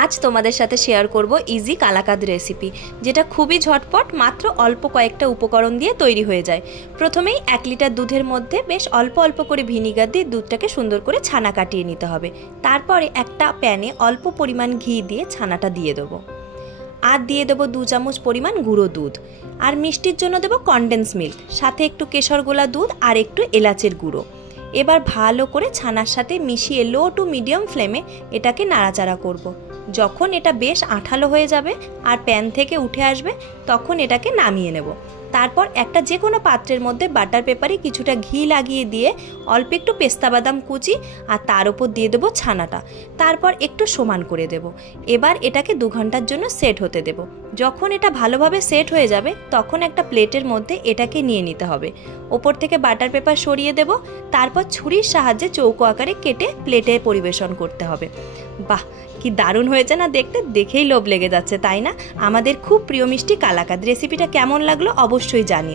आज তোমাদের সাথে শেয়ার করব ইজি কালাকাদ রেসিপি, যেটা খুবই ঝটপট মাত্র অল্প কয়েকটা উপকরণ দিয়ে তৈরি হয়ে যায়। প্রথমেই 1 লিটার দুধের মধ্যে বেশ অল্প অল্প করে ভিনিগার দিয়ে দুধটাকে সুন্দর করে ছানা কাটিয়ে নিতে হবে। তারপরে একটা প্যানে অল্প পরিমাণ ঘি দিয়ে ছানাটা দিয়ে দেবো। আর দিয়ে দেবো 2 চামচ পরিমাণ গুঁড়ো দুধ। আর মিষ্টির জন্য দেবো কনডেন্স মিল্ক, সাথে একটু কেশর গোলা দুধ আর একটু এলাচের গুঁড়ো। এবার ভালো করে ছানার সাথে মিশিয়ে লো টু মিডিয়াম ফ্লেমে এটাকে নাড়াচাড়া করব। যখন এটা বেশ আঠালো হয়ে যাবে আর প্যান থেকে উঠে আসবে, তখন এটাকে নামিয়ে নেব। তারপর একটা যে কোনো পাত্রের মধ্যে বাটার পেপারে কিছুটা ঘি লাগিয়ে দিয়ে অল্প একটু পেস্তা বাদাম কুচি আর তার উপর দিয়ে দেবো ছানাটা। তারপর একটু সমান করে দেব। এবার এটাকে 2 ঘন্টার জন্য সেট হতে দেব। যখন এটা ভালোভাবে সেট হয়ে যাবে, তখন একটা প্লেটের মধ্যে এটাকে নিয়ে নিতে হবে। ওপর থেকে বাটার পেপার সরিয়ে দেব। তারপর ছুরির সাহায্যে চৌকো আকারে কেটে প্লেটে পরিবেশন করতে হবে। বাহ, কি দারুণ হয়েছে না দেখতে, দেখেই লোভ লেগে যাচ্ছে, তাই না? আমাদের খুব প্রিয় মিষ্টি কালাকাদ রেসিপিটা কেমন লাগলো অবশ্যই জানিও।